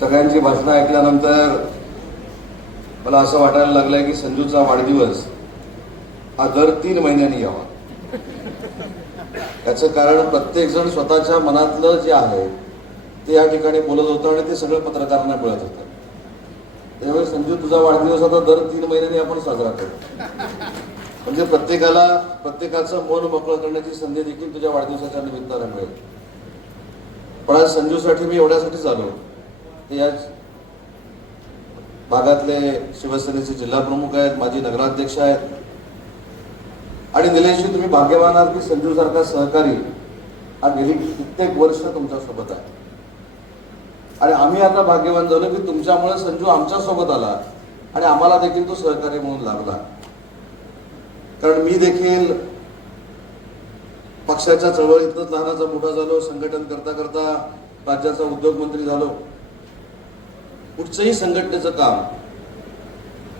सगळ्यांची भाषणं ऐकल्यानंतर मला असं वाटायला लागलंय की संजूचा वाढदिवस हा दर 3 महिन्यांनी यावा. याचं कारण प्रत्येक जण स्वतःच्या मनातलं जे आहे ते या ठिकाणी बोलत होतं आणि ते सगळं पत्रकारांना मिळत होतं. त्यामुळे संजू, तुझा वाढदिवस आता दर 3 महिन्यांनी आपण साजरा करू, म्हणजे प्रत्येकाचं मन मोकळं करण्याची संधी देखील तुझ्या वाढदिवसाच्या निमित्तानं मिळेल. पण आज संजूसाठी मी एवढ्यासाठीच आलो की या भागातले शिवसेनेचे जिल्हा प्रमुख आहेत, माजी नगराध्यक्ष आहेत, आणि निलेशजी, तुम्ही भाग्यवान आहात की संजू सारखा सहकारी हा गेली कित्येक वर्ष तुमच्या सोबत आहे. आणि आम्ही आता भाग्यवान झालो की तुमच्यामुळे संजू आमच्या सोबत आला आणि आम्हाला देखील तो सहकारी म्हणून लागला. कारण मी देखील पक्षाच्या चळवळीतच लहानाचा मोठा झालो, संघटन करता करता राज्याचा उद्योगमंत्री झालो. कुठचंही संघटनेचं काम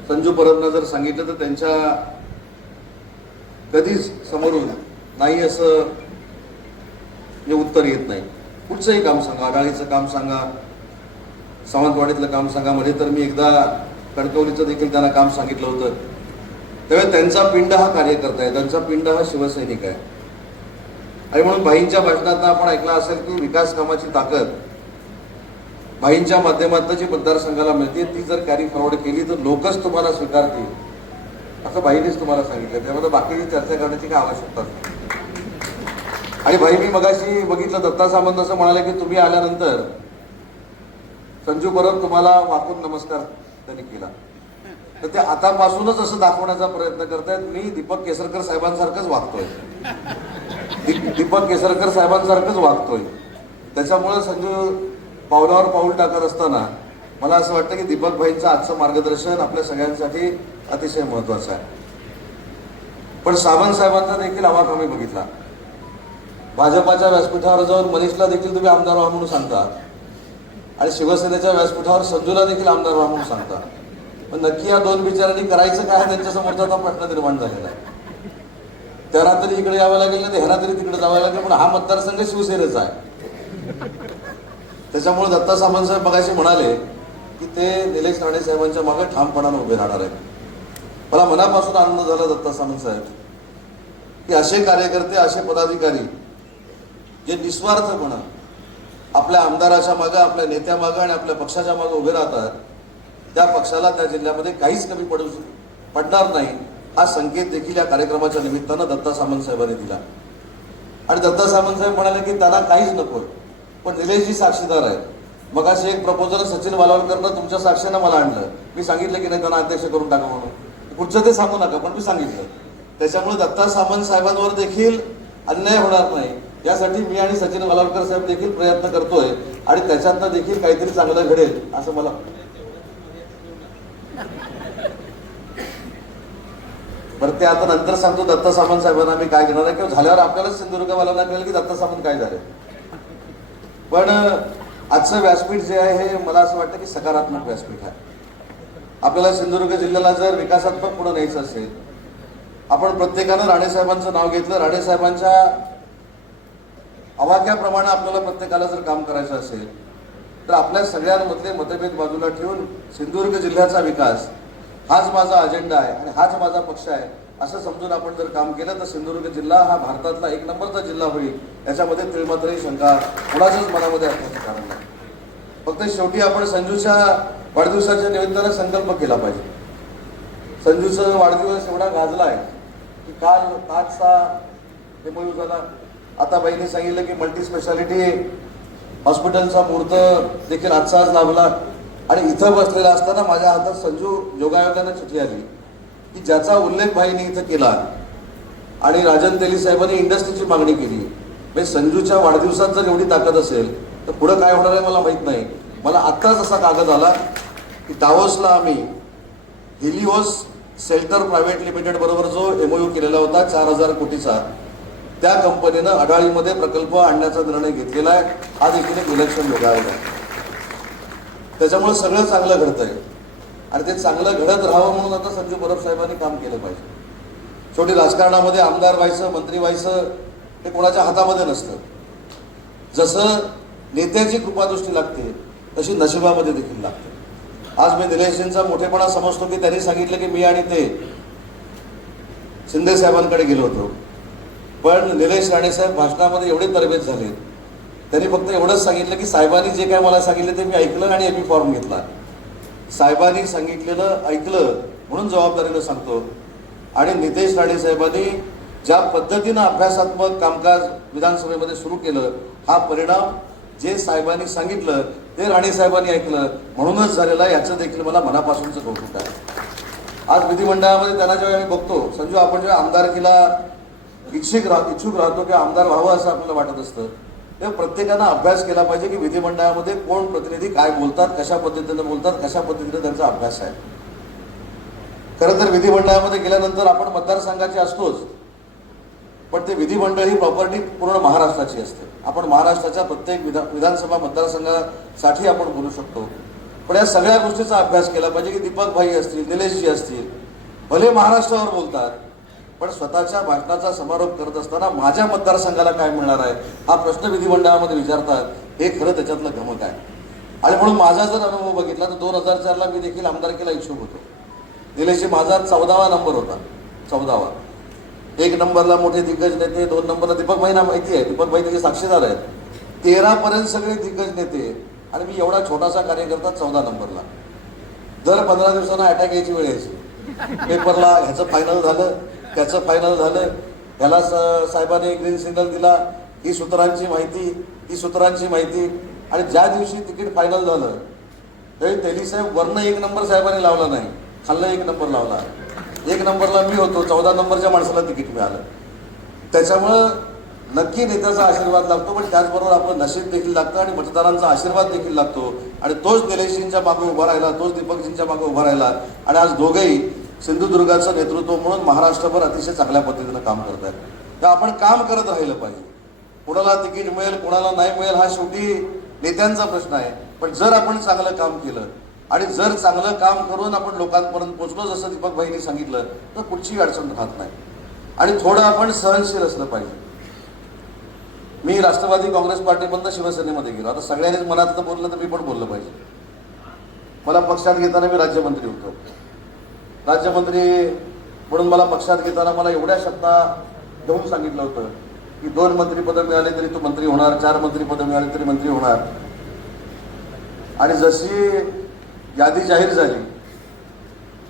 संजू परबना जर सांगितलं तर त्यांच्या कधीच समोरून नाही असं हे उत्तर येत नाही. कुठचंही काम सांगा, आढाळीचं काम सांगा, सावंतवाडीतलं काम सांगा. मध्ये तर मी एकदा कणकवलीचं देखील त्यांना काम सांगितलं होतं. त्यावेळी त्यांचा पिंड हा कार्यकर्ता आहे, त्यांचा पिंड हा शिवसैनिक आहे. आणि म्हणून भाईंच्या भाषणात आपण ऐकलं असेल की विकास कामाची ताकद भाईंच्या माध्यमातून जी मतदारसंघाला मिळते ती जर कॅरी फॉरवर्ड केली तर लोकच तुम्हाला स्वीकारतील, असं भाईंनीच तुम्हाला सांगितलं. त्यामध्ये बाकीची चर्चा करण्याची काय आवश्यकता नाही. आणि भाई, मी मगाशी बघितलं, दत्ता सामंत असं म्हणाले की तुम्ही आल्यानंतर संजू परब तुम्हाला वाकून नमस्कार त्यांनी केला. तर ते आतापासूनच असं दाखवण्याचा प्रयत्न करतायत मी दीपक केसरकर साहेबांसारखंच वागतोय, दीपक केसरकर साहेबांसारखंच वागतोय. त्याच्यामुळे संजू पावलावर पाऊल टाकत असताना मला असं वाटतं की दीपक भाईंचं आजचं मार्गदर्शन आपल्या सगळ्यांसाठी अतिशय महत्वाचं आहे. पण सावंत साहेबांचा देखील आवाज आम्ही बघितला. भाजपाच्या व्यासपीठावर जाऊन मनीषला देखील तुम्ही आमदार व्हा म्हणून सांगता आणि शिवसेनेच्या व्यासपीठावर संजूला देखील आमदार व्हा म्हणून सांगता. पण नक्की या दोन विचारांनी करायचं काय त्यांच्या समोरचा प्रश्न निर्माण झालेला आहे. त्यांना तरी इकडे यावं लागेल ना, ह्यांना तरी तिकडे जावं लागेल. पण हा मतदारसंघ शिवसेनेचा आहे. त्याच्यामुळे दत्ता सामंत साहेब मगाशी म्हणाले की ते निलेश राणे साहेबांच्या मागे ठामपणाने उभे राहणार आहेत. मला मनापासून आनंद झाला दत्ता सामंत साहेब की असे कार्यकर्ते, असे पदाधिकारी जे निस्वार्थपणे आपल्या आमदाराच्या मागे, आपल्या नेत्या मागे आणि आपल्या पक्षाच्या मागे उभे राहतात, त्या पक्षाला त्या जिल्ह्यामध्ये काहीच कमी पडणार नाही हा संकेत देखील या कार्यक्रमाच्या निमित्तानं दत्ता सामंत साहेबांनी दिला. आणि दत्ता सामंत साहेब म्हणाले की त्यांना काहीच नको, पण निलेशजी साक्षीदार आहेत. मग असे एक प्रपोजल सचिन वालावलकरनं तुमच्या साक्षीनं मला आणलं. मी सांगितलं की नाही त्यांना अध्यक्ष करून टाका म्हणून. पुढचं ते सांगू नका, पण मी सांगितलं. त्याच्यामुळे दत्ता सामंत साहेबांवर देखील अन्याय होणार नाही यासाठी मी आणि सचिन वालावलकर साहेब देखील प्रयत्न करतोय आणि त्याच्यातनं देखील काहीतरी चांगलं घडेल असं मला. बरं, ते आता नंतर सांगतो दत्ता सामंत साहेबांना मी काय घेणार आहे, किंवा झाल्यावर आपल्यालाच सिंधुदुर्गवाल्यांना कळेल की दत्ता सामंत काय झाले. पण आजचं व्यासपीठ जे आहे हे मला असं वाटतं की सकारात्मक व्यासपीठ आहे. आपल्याला सिंधुदुर्ग जिल्ह्याला जर विकासात्मक पुढे न्यायचं असेल, आपण प्रत्येकानं राणेसाहेबांचं नाव घेतलं, राणेसाहेबांच्या आवाक्याप्रमाणे आपल्याला प्रत्येकाला जर काम करायचं असेल तर आपल्या सगळ्यांमधले मतभेद बाजूला ठेवून सिंधुदुर्ग जिल्ह्याचा विकास हाच माझा अजेंडा आहे आणि हाच माझा पक्ष आहे असं समजून आपण जर काम केलं तर सिंधुदुर्ग जिल्हा हा भारतातला 1 नंबरचा जिल्हा होईल. याच्यामध्ये तिळमात्रही शंका कुणाच्याच मनामध्ये असण्याचं कारण नाही. फक्त शेवटी आपण संजूच्या वाढदिवसाच्या निमित्तानं संकल्प केला पाहिजे. संजूचा वाढदिवस एवढा गाजला आहे की काल 5चा MOU झाला. आता बाईंनी सांगितलं की मल्टी स्पेशालिटी हॉस्पिटलचा मुहूर्त देखील आजचा आज लाभला. आणि इथं बसलेला असताना माझ्या हातात संजू योगायोगानं चिठ्ठी आली की ज्याचा उल्लेख भाईंनी इथं केला आणि राजन तेली साहेबांनी इंडस्ट्रीची मागणी केली. म्हणजे संजूच्या वाढदिवसात जर एवढी ताकद असेल तर पुढं काय होणार आहे मला माहित नाही. मला आत्ताच असा कागद आला की दावोसला आम्ही हिलिओस सेल्टर प्रायव्हेट लिमिटेड बरोबर जो MOU केलेला होता 4000 कोटीचा, त्या कंपनीनं अडाळीमध्ये प्रकल्प आणण्याचा निर्णय घेतलेला आहे. हा देखील एक विलक्षण योगायोग आहे. त्याच्यामुळे सगळं चांगलं घडतंय आणि ते चांगलं घडत राहावं म्हणून आता संजू परब साहेबांनी काम केलं पाहिजे. शेवटी राजकारणामध्ये आमदार व्हायचं, मंत्री व्हायचं हे कोणाच्या हातामध्ये नसतं. जसं नेत्याची कृपादृष्टी लागते तशी नशिबामध्ये देखील लागते. आज मी निलेशजींचा मोठेपणा समजतो की त्यांनी सांगितलं की मी आणि ते शिंदे साहेबांकडे गेलो होतो, पण निलेश राणे साहेब भाषणामध्ये एवढे तरबेज झाले, त्यांनी फक्त एवढंच सांगितलं की साहेबांनी जे काय मला सांगितलं ते मी ऐकलं आणि एबी फॉर्म घेतला. साहेबांनी सांगितलेलं ऐकलं म्हणून जबाबदारीनं सांगतो. आणि नितेश राणे साहेबांनी ज्या पद्धतीनं अभ्यासात्मक कामकाज विधानसभेमध्ये सुरू केलं, हा परिणाम जे साहेबांनी सांगितलं ते राणे साहेबांनी ऐकलं म्हणूनच झालेला आहे. याचं देखील मला मनापासूनचं कौतुक आहे. आज विधिमंडळामध्ये त्यांना जेव्हा आम्ही बघतो, संजू, आपण जेव्हा आमदारकीला इच्छुक राहतो किंवा आमदार व्हावं असं आपल्याला वाटत असतं, तेव्हा प्रत्येकानं अभ्यास केला पाहिजे की विधिमंडळामध्ये कोण प्रतिनिधी काय बोलतात, कशा पद्धतीनं बोलतात, कशा पद्धतीने त्यांचा अभ्यास आहे. खरं तर विधिमंडळामध्ये गेल्यानंतर आपण मतदारसंघाचे असतोच, पण ते विधिमंडळ ही प्रॉपर्टी पूर्ण महाराष्ट्राची असते. आपण महाराष्ट्राच्या प्रत्येक विधानसभा मतदारसंघासाठी आपण बोलू शकतो, पण या सगळ्या गोष्टीचा अभ्यास केला पाहिजे की दीपक भाई असतील, निलेशजी असतील, भले महाराष्ट्रावर बोलतात, पण स्वतःच्या भाषणाचा समारोप करत असताना माझ्या मतदारसंघाला काय मिळणार आहे हा प्रश्न विधिमंडळामध्ये विचारतात. हे खरं त्याच्यातलं गमक आहे. आणि म्हणून माझा जर अनुभव बघितला तर 2004ला मी देखील आमदारकीला इच्छुक होतो. निलेशजी माझा 14वा नंबर होता, 14वा. 1 नंबरला मोठे दिग्गज नेते, 2 नंबरला दीपक भाईंना माहिती आहे, दीपक भाई त्याचे साक्षीदार आहेत. 13 पर्यंत सगळे दिग्गज नेते आणि मी एवढा छोटासा कार्यकर्ता 14 नंबरला. दर 15 दिवसांना अटॅक यायची वेळ यायची. पेपरला ह्याचं फायनल झालं, त्याचं फायनल झालं, ह्याला साहेबांनी ग्रीन सिग्नल दिला, ही सूत्रांची माहिती. आणि ज्या दिवशी तिकीट फायनल झालं तरी तेली साहेब वरनं 1 नंबर साहेबांनी लावला नाही, खाल्लं 1 नंबर लावला. 1 नंबरला मी होतो, 14 नंबरच्या माणसाला तिकीट मिळालं. त्याच्यामुळं नक्की नेत्याचा आशीर्वाद लागतो, पण त्याचबरोबर आपलं नशीब देखील लागतं आणि मतदारांचा आशीर्वाद देखील लागतो. आणि तोच निलेशजींच्या मागे उभा राहिला, तोच दीपकजींच्या मागे उभा राहिला. आणि आज दोघेही सिंधुदुर्गाचं नेतृत्व म्हणून महाराष्ट्रभर अतिशय चांगल्या पद्धतीनं काम करत आहेत. तर आपण काम करत राहिलं पाहिजे. कोणाला तिकीट मिळेल, कोणाला नाही मिळेल हा शेवटी नेत्यांचा प्रश्न आहे. पण जर आपण चांगलं काम केलं आणि जर चांगलं काम करून आपण लोकांपर्यंत पोहोचलो, जसं दीपक भाईंनी सांगितलं, तर कुठचीही अडचण राहत नाही. आणि थोडं आपण सहनशील असलं पाहिजे. मी राष्ट्रवादी काँग्रेस पार्टीमधून शिवसेनेमध्ये गेलो. आता सगळ्यांनीच मनात बोललं तर मी पण बोललं पाहिजे. मला पक्षात घेताना मी राज्यमंत्री होतो. राज्यमंत्री म्हणून मला पक्षात घेताना मला एवढ्या शब्दा घेऊन सांगितलं होतं की 2 मंत्रिपदं मिळाली तरी तू मंत्री होणार, 4 मंत्रिपदं मिळाली तरी मंत्री होणार. आणि जशी यादी जाहीर झाली,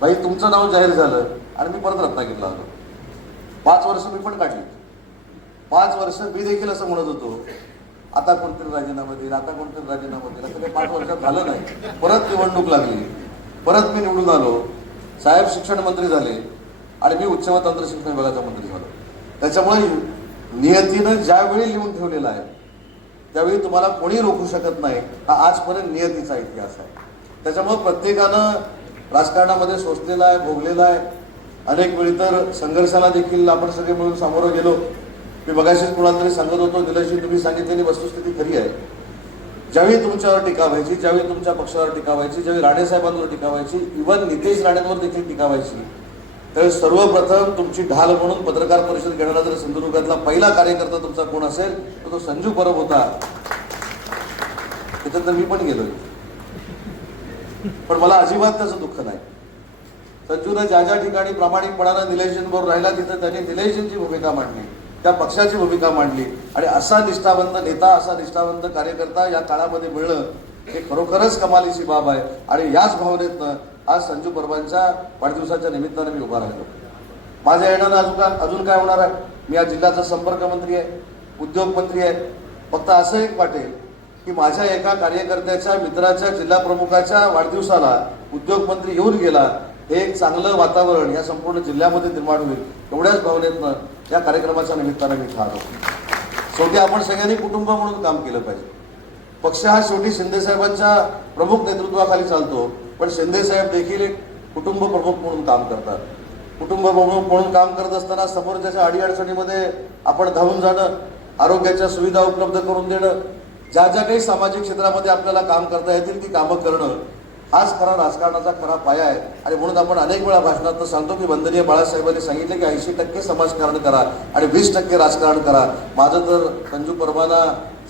भाई तुमचं नाव जाहीर झालं आणि मी परत रत्नागिरीला आलो. 5 वर्ष मी पण काढली. 5 वर्ष मी देखील असं म्हणत होतो, आता कोणतरी राजीनामा देईल, आता कोणतरी राजीनामा देईल. असं काही 5 वर्षात झालं नाही. परत निवडणूक लागली, परत मी निवडून आलो. साहेब शिक्षण मंत्री झाले आणि मी उच्च व तंत्र शिक्षण विभागाचा मंत्री झालो. त्याच्यामुळे नियतीनं ज्यावेळी लिहून ठेवलेला आहे त्यावेळी तुम्हाला कोणी रोखू शकत नाही. हा आजपर्यंत नियतीचा इतिहास आहे. त्याच्यामुळे प्रत्येकानं राजकारणामध्ये सोचलेला आहे, भोगलेला आहे. अनेक वेळी तर संघर्षाला देखील आपण सगळे मिळून सामोरं गेलो. मी मगाशीच कुणाला तरी सांगत होतो, निलेशजी तुम्ही सांगितलेली वस्तुस्थिती खरी आहे. ज्यावेळी तुमच्यावर टीका व्हायची, ज्यावेळी तुमच्या पक्षावर टीका व्हायची, ज्यावेळी राणे साहेबांवर टीका व्हायची, इव्हन नितेश राणेंवर देखील टीका व्हायची, त्यावेळी सर्वप्रथम तुमची ढाल म्हणून पत्रकार परिषद घेणारा जर सिंधुदुर्गातला पहिला कार्यकर्ता तुमचा कोण असेल तर तो संजू परब होता. त्याच्यात तर मी पण गेलोय, पण मला अजिबात त्याचं दुःख नाही. संजूनं ज्या ज्या ठिकाणी प्रामाणिकपणानं निलेशजींबरोबर राहिला तिथं त्यांनी निलेशजींची भूमिका मांडली, त्या पक्षाची भूमिका मांडली. आणि असा निष्ठावंत नेता, असा निष्ठावंत कार्यकर्ता या काळामध्ये मिळणं हे खरोखरच कमालीची बाब आहे. आणि याच भावनेतनं आज संजू परबांच्या वाढदिवसाच्या निमित्तानं मी उभा राहिलो. माझ्या येण्यानं अजून काय होणार आहे? मी या जिल्ह्याचा संपर्क मंत्री आहे, उद्योग मंत्री आहे. फक्त असं एक वाटेल की माझ्या एका कार्यकर्त्याच्या मित्राच्या जिल्हा प्रमुखाच्या वाढदिवसाला उद्योग मंत्री येऊन गेला, हे एक चांगलं वातावरण या संपूर्ण जिल्ह्यामध्ये निर्माण होईल. एवढ्याच भावनेतनं या कार्यक्रमाच्या निमित्तानं मी ठार होतो. शेवटी आपण सगळ्यांनी कुटुंब म्हणून काम केलं पाहिजे. पक्ष हा शेवटी शिंदेसाहेबांच्या प्रमुख नेतृत्वाखाली चालतो, पण शिंदेसाहेब देखील एक कुटुंब प्रमुख म्हणून काम करतात. कुटुंब प्रमुख म्हणून काम करत असताना समोरच्या अडीअडचणीमध्ये आपण धावून जाणं, आरोग्याच्या सुविधा उपलब्ध करून देणं, ज्या ज्या काही सामाजिक क्षेत्रामध्ये आपल्याला काम करता येतील ती कामं करणं, हाच खरा राजकारणाचा खरा पाया आहे. आणि म्हणून आपण अनेक वेळा भाषणात सांगतो की वंदनीय बाळासाहेबांनी सांगितले की 80% समाजकारण करा आणि 20% राजकारण करा. माझं तर संजू परबांना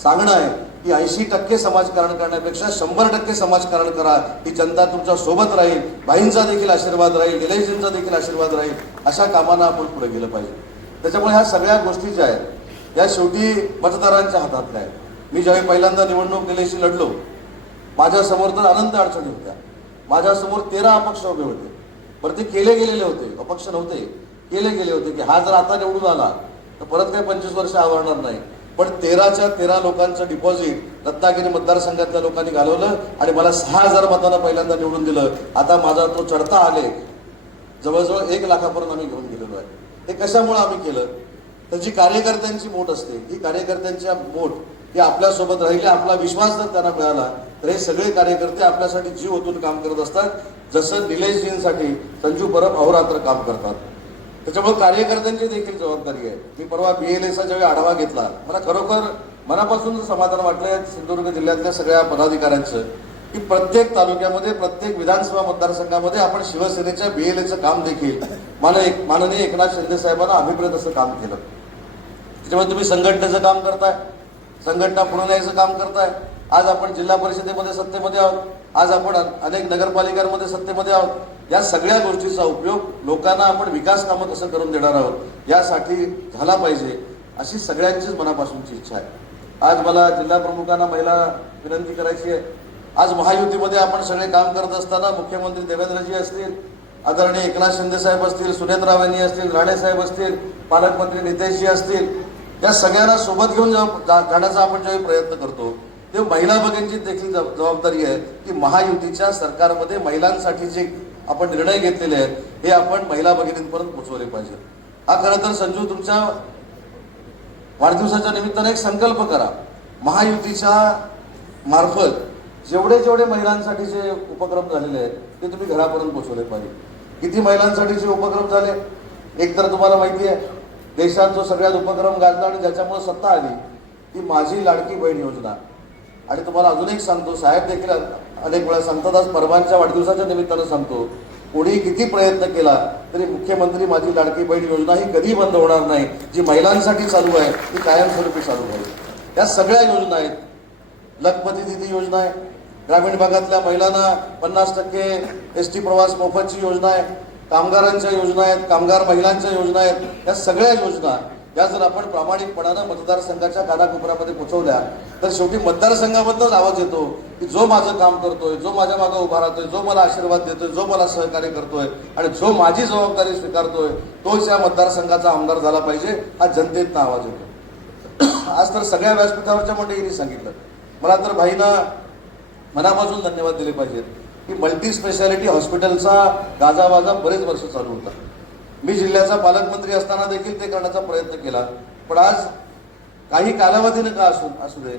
सांगणं आहे की 80% समाजकारण करण्यापेक्षा 100% समाजकारण करा, ही जनता तुमच्या सोबत राहील, भाईंचा देखील आशीर्वाद राहील, निलेशजींचा देखील आशीर्वाद राहील, अशा कामांना आपण पुढे गेलं पाहिजे. त्याच्यामुळे ह्या सगळ्या गोष्टी ज्या आहेत या शेवटी मतदारांच्या हातातल्या आहेत. मी ज्यावेळी पहिल्यांदा निवडणूक निलेशशी लढलो, माझ्यासमोर तर अनंत अडचणी होत्या. माझ्यासमोर 13 अपक्ष उभे होते. बरं, ते केले गेलेले होते, अपक्ष नव्हते, केले गेले होते की हा जर आता निवडून आला तर परत काही 25 वर्ष आवरणार नाही. पण 13च्या 13 लोकांचं डिपॉझिट रत्नागिरी मतदारसंघातल्या लोकांनी घालवलं आणि मला 6,000 मतांना पहिल्यांदा निवडून दिलं. आता माझा तो चढता आलेख जवळजवळ 1 लाखापर्यंत आम्ही घेऊन गेलेलो आहे. हे कशामुळे आम्ही केलं? त्यांची कार्यकर्त्यांची मोठ असते. ही कार्यकर्त्यांच्या मोठ ही आपल्यासोबत राहिली, आपला विश्वास जर त्यांना मिळाला तर हे सगळे कार्यकर्ते आपल्यासाठी जीव ओतून काम करत असतात. जसं निलेशजींसाठी संजू परब अहोरात्र काम करतात. त्याच्यामुळे कार्यकर्त्यांची देखील जबाबदारी आहे. मी परवा BLAचा ज्यावेळी आढावा घेतला, मला खरोखर मनापासून समाधान वाटलं सिंधुदुर्ग जिल्ह्यातल्या सगळ्या पदाधिकाऱ्यांचं की प्रत्येक तालुक्यामध्ये, प्रत्येक विधानसभा मतदारसंघामध्ये आपण शिवसेनेच्या BLAचं काम देखील माननीय एकनाथ शिंदे साहेबांना अभिप्रेत असं काम केलं. त्याच्यामुळे तुम्ही संघटनेचं काम करताय, संघटना पुढे न्यायचं काम करताय. आज आपण जिल्हा परिषदेमध्ये सत्तेमध्ये आहोत, आज आपण अनेक नगरपालिकांमध्ये सत्तेमध्ये आहोत. या सगळ्या गोष्टीचा उपयोग लोकांना आपण विकास कामं कसं करून देणार आहोत यासाठी झाला पाहिजे, अशी सगळ्यांचीच मनापासूनची इच्छा आहे. आज मला जिल्हा प्रमुखांना महिला विनंती करायची आहे. आज महायुतीमध्ये आपण सगळे काम करत असताना मुख्यमंत्री देवेंद्रजी असतील, आदरणीय एकनाथ शिंदे साहेब असतील, सुनेत्रावानी असतील, राणे साहेब असतील, पालकमंत्री नितेशजी असतील, या सगळ्यांना सोबत घेऊन जाण्याचा आपण ज्यावेळी प्रयत्न करतो तेव्हा महिला भगिनींची देखील जबाबदारी आहे की महायुतीच्या सरकारमध्ये महिलांसाठी जे आपण निर्णय घेतलेले आहेत हे आपण महिला भगिनींपर्यंत पोहोचवले पाहिजे. हा खरं तर संजू तुमच्या वाढदिवसाच्या निमित्ताने एक संकल्प करा. महायुतीच्या मार्फत जेवढे महिलांसाठीचे उपक्रम झालेले आहेत ते तुम्ही घरापर्यंत पोहोचवले पाहिजे. किती महिलांसाठीचे उपक्रम झाले? एक तर तुम्हाला माहिती आहे, देशात जो सगळ्यात उपक्रम गाजला आणि ज्याच्यामुळे सत्ता आली ती माझी लाडकी बहीण योजना. आणि तुम्हाला अजून एक सांगतो, साहेब देखील अनेक वेळा सांगतात, आज परवांच्या वाढदिवसाच्या निमित्तानं सांगतो, कोणी किती प्रयत्न केला तरी मुख्यमंत्री माझी लाडकी बहीण योजना ही कधी बंद होणार नाही. जी महिलांसाठी चालू आहे ती कायमस्वरूपी चालू आहे. या सगळ्या योजना आहेत. लखपती दिदी योजना आहे, ग्रामीण भागातल्या महिलांना 50% ST प्रवास मोफतची योजना आहे, कामगारांच्या योजना आहेत, कामगार महिलांच्या योजना आहेत. या सगळ्या योजना या जर आपण प्रामाणिकपणानं मतदारसंघाच्या कानाकोपऱ्यामध्ये पोहोचवल्या तर शेवटी मतदारसंघामधूनच आवाज येतो की जो माझं काम करतोय, जो माझ्या मागं उभा राहतोय, जो मला आशीर्वाद देतोय, जो मला सहकार्य करतोय आणि जो माझी जबाबदारी स्वीकारतोय तोच या मतदारसंघाचा आमदार झाला पाहिजे, हा जनतेतनं आवाज येतो. आज तर सगळ्या व्यासपीठावरच्या मंडळींनी सांगितलं. मला तर भाईंना मनापासून धन्यवाद दिले पाहिजेत की मल्टी स्पेशालिटी हॉस्पिटलचा गाजावाजा बरेच वर्ष चालू होता. मी जिल्ह्याचा पालकमंत्री असताना देखील ते करण्याचा प्रयत्न केला. पण आज काही कालावधीनं का असू दे,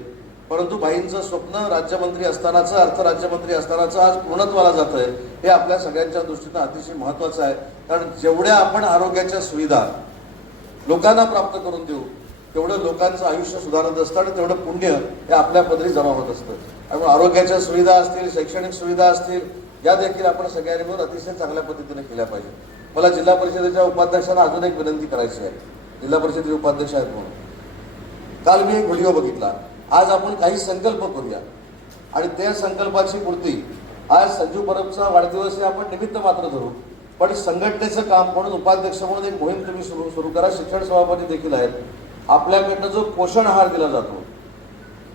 परंतु भाईंचं स्वप्न राज्यमंत्री असतानाचं, अर्थ राज्यमंत्री असतानाचं आज पूर्णत्वाला जात आहे. हे आपल्या सगळ्यांच्या दृष्टीनं अतिशय महत्त्वाचं आहे. कारण जेवढ्या आपण आरोग्याच्या सुविधा लोकांना प्राप्त करून देऊ तेवढं लोकांचं आयुष्य सुधारत असतं आणि तेवढं पुण्य हे आपल्या पदरी जमा होत असतं. त्यामुळे आरोग्याच्या सुविधा असतील, शैक्षणिक सुविधा असतील, या देखील आपण सगळ्यांनी मिळून अतिशय चांगल्या पद्धतीने केल्या पाहिजे. मला जिल्हा परिषदेच्या उपाध्यक्षांना अजून एक विनंती करायची आहे. जिल्हा परिषदेचे उपाध्यक्ष आहेत म्हणून काल मी एक व्हिडिओ बघितला. आज आपण काही संकल्प करूया आणि त्या संकल्पाची पूर्ती आज संजू परबचा वाढदिवस हे आपण निमित्त मात्र धरू, पण संघटनेचं काम म्हणून उपाध्यक्ष म्हणून एक मोहीम तुम्ही सुरू करा. शिक्षण सभापती देखील आहेत. आपल्याकडनं जो पोषण आहार दिला जातो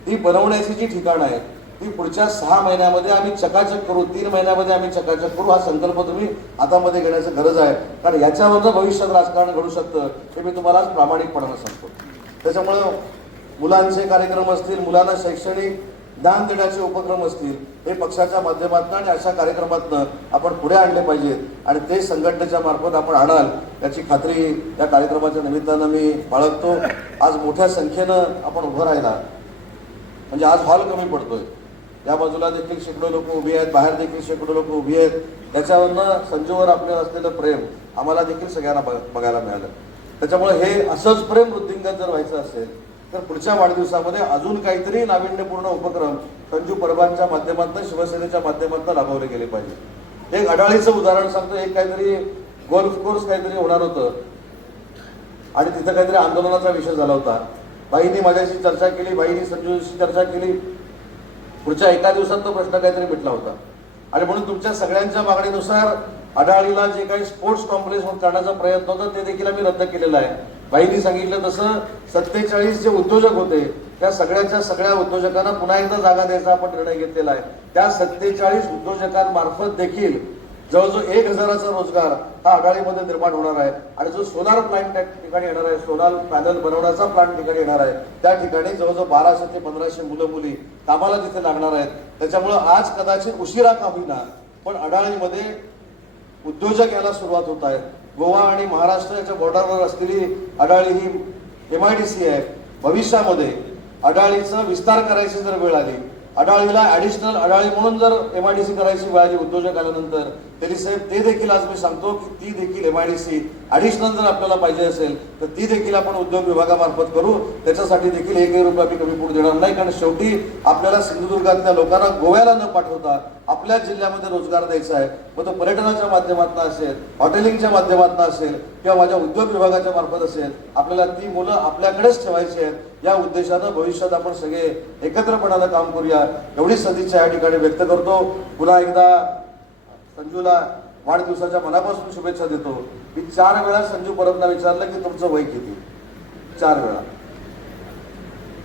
ती बनवण्याची जी ठिकाणं आहेत ती पुढच्या 6 महिन्यामध्ये आम्ही चकाचक करू, 3 महिन्यामध्ये आम्ही चकाचक करू. हा संकल्प तुम्ही हातामध्ये घेण्याची गरज आहे. कारण याच्यावरचं भविष्यात राजकारण घडू शकतं हे मी तुम्हाला आज प्रामाणिकपणानं सांगतो. त्याच्यामुळं मुलांचे कार्यक्रम असतील, मुलांना शैक्षणिक ज्ञान देण्याचे उपक्रम असतील, हे पक्षाच्या माध्यमातून आणि अशा कार्यक्रमातून आपण पुढे आणले पाहिजेत आणि ते संघटनेच्या मार्फत आपण आणाल याची खात्री या कार्यक्रमाच्या निमित्तानं मी बाळगतो. आज मोठ्या संख्येनं आपण उभं राहिला म्हणजे आज हॉल कमी पडतोय. या बाजूला देखील शेकडो लोक उभी आहेत, बाहेर देखील शेकडो लोक उभी आहेत. त्याच्यावरनं संजूवर आपलं असलेलं प्रेम आम्हाला देखील सगळ्यांना बघायला मिळालं. त्याच्यामुळे हे असंच प्रेम वृद्धिंगत जर व्हायचं असेल तर पुढच्या वाढदिवसामध्ये अजून काहीतरी नाविन्यपूर्ण उपक्रम संजू परबांच्या माध्यमातून, शिवसेनेच्या माध्यमातून राबवले गेले पाहिजे. एक अडाळीचं उदाहरण सांगतो. एक काहीतरी गोल्फ कोर्स काहीतरी होणार होतं आणि तिथं काहीतरी आंदोलनाचा विषय झाला होता भाईंनी माझ्याशी चर्चा केली, भाईंनी संजूशी चर्चा केली. पुढच्या एका दिवसात तो प्रश्न काहीतरी मिटला होता. आणि म्हणून तुमच्या सगळ्यांच्या मागणीनुसार अडाळीला जे काही स्पोर्ट्स कॉम्प्लेक्स करण्याचा प्रयत्न होता ते देखील आम्ही रद्द केलेला आहे. भाईंनी सांगितलं तसं 47 जे उद्योजक होते त्या सगळ्या उद्योजकांना पुन्हा एकदा जागा द्यायचा आपण निर्णय घेतलेला आहे. त्या 47 उद्योजकांमार्फत देखील जवळजवळ 1000चा रोजगार हा अडाळीमध्ये निर्माण होणार आहे. आणि जो सोलार प्लांट त्या ठिकाणी येणार आहे, सोलार पॅनल बनवण्याचा प्लांट ठिकाणी येणार आहे, त्या ठिकाणी जवळजवळ 1200 ते 1500 मुलं मुली कामाला तिथे लागणार आहेत. त्याच्यामुळं आज कदाचित उशिरा का होईना पण अडाळीमध्ये उद्योजक यायला सुरुवात होत आहे. गोवा आणि महाराष्ट्राच्या बॉर्डरवर असलेली अडाळी ही MIDC आहे. भविष्यामध्ये अडाळीचा विस्तार करायची जर वेळ आली, अडाळीला ऍडिशनल अडाळी म्हणून जर MIDC करायची वेळ आली उद्योजक आल्यानंतर, तरी साहेब ते देखील आज मी सांगतो की ती देखील MIDC ऍडिशनल जर आपल्याला पाहिजे असेल तर ती देखील आपण उद्योग विभागामार्फत करू. त्याच्यासाठी देखील 1 रुपया आम्ही कमी पडू देणार नाही. कारण शेवटी आपल्याला सिंधुदुर्गातल्या लोकांना गोव्याला न पाठवता आपल्या जिल्ह्यामध्ये रोजगार द्यायचा आहे. मग तो पर्यटनाच्या माध्यमातून असेल, हॉटेलिंगच्या माध्यमातून असेल किंवा माझ्या उद्योग विभागाच्या मार्फत असेल, आपल्याला ती मुलं आपल्याकडेच ठेवायची आहेत. या उद्देशानं भविष्यात आपण सगळे एकत्रपणानं काम करूया एवढी सदिच्छा या ठिकाणी व्यक्त करतो. पुन्हा एकदा संजूला वाढदिवसाच्या मनापासून शुभेच्छा देतो. मी 4 वेळा संजू परबना विचारलं की तुमचं वय किती, 4 वेळा,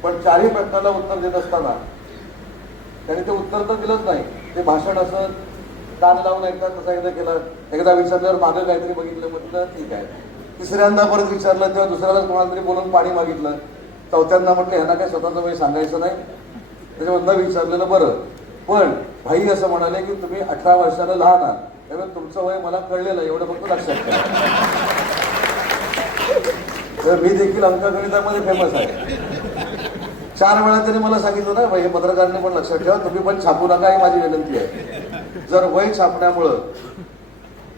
पण 4ही प्रश्नाला उत्तर देत असताना त्याने ते उत्तर तर दिलंच नाही. ते भाषण असं कान लावून एकदा तसा एकदा केलं, एकदा विचारल्यावर मागं काहीतरी बघितलं, म्हटलं ठीक आहे. तिसऱ्यांदा परत विचारलं तेव्हा दुसऱ्याला कोणाला तरी बोलून पाणी मागितलं. चौथ्यांदा म्हटलं ह्यांना काय स्वतःचं वय सांगायचं नाही. त्याच्यामधनं विचारलेलं बरं, पण भाई असं म्हणाले की तुम्ही 18 वर्षाला लहान आहात, त्यामुळे तुमचं वय मला कळलेलं, एवढं फक्त लक्षात ठेवा. तर मी देखील अंकगणितामध्ये फेमस आहे. 4 वेळा तरी मला सांगितलं ना, हे पत्रकारांनी पण लक्षात ठेवा, तुम्ही पण छापू नका ही माझी विनंती आहे. जर वय छापण्यामुळं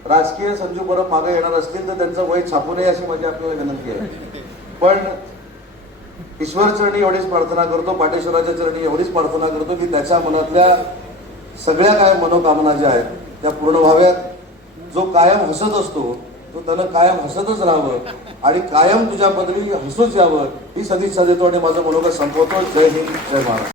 राजकीय संजू परब मागे येणार असतील तर त्यांचं वय छापू नये अशी माझी आपल्याला विनंती आहे. पण ईश्वर चरणी एवढीच प्रार्थना करतो, पाटेश्वराच्या चरणी एवढीच प्रार्थना करतो की त्याच्या मनातल्या सगळ्या काय मनोकामना ज्या आहेत त्या पूर्ण व्हाव्यात. जो कायम हसत असतो तो त्यानं कायम हसतच राहावं आणि कायम तुझ्या पदरी हसूच यावं ही सदिच्छा देतो आणि माझं मनोगत संपवतो. जय हिंद, जय महाराष्ट्र.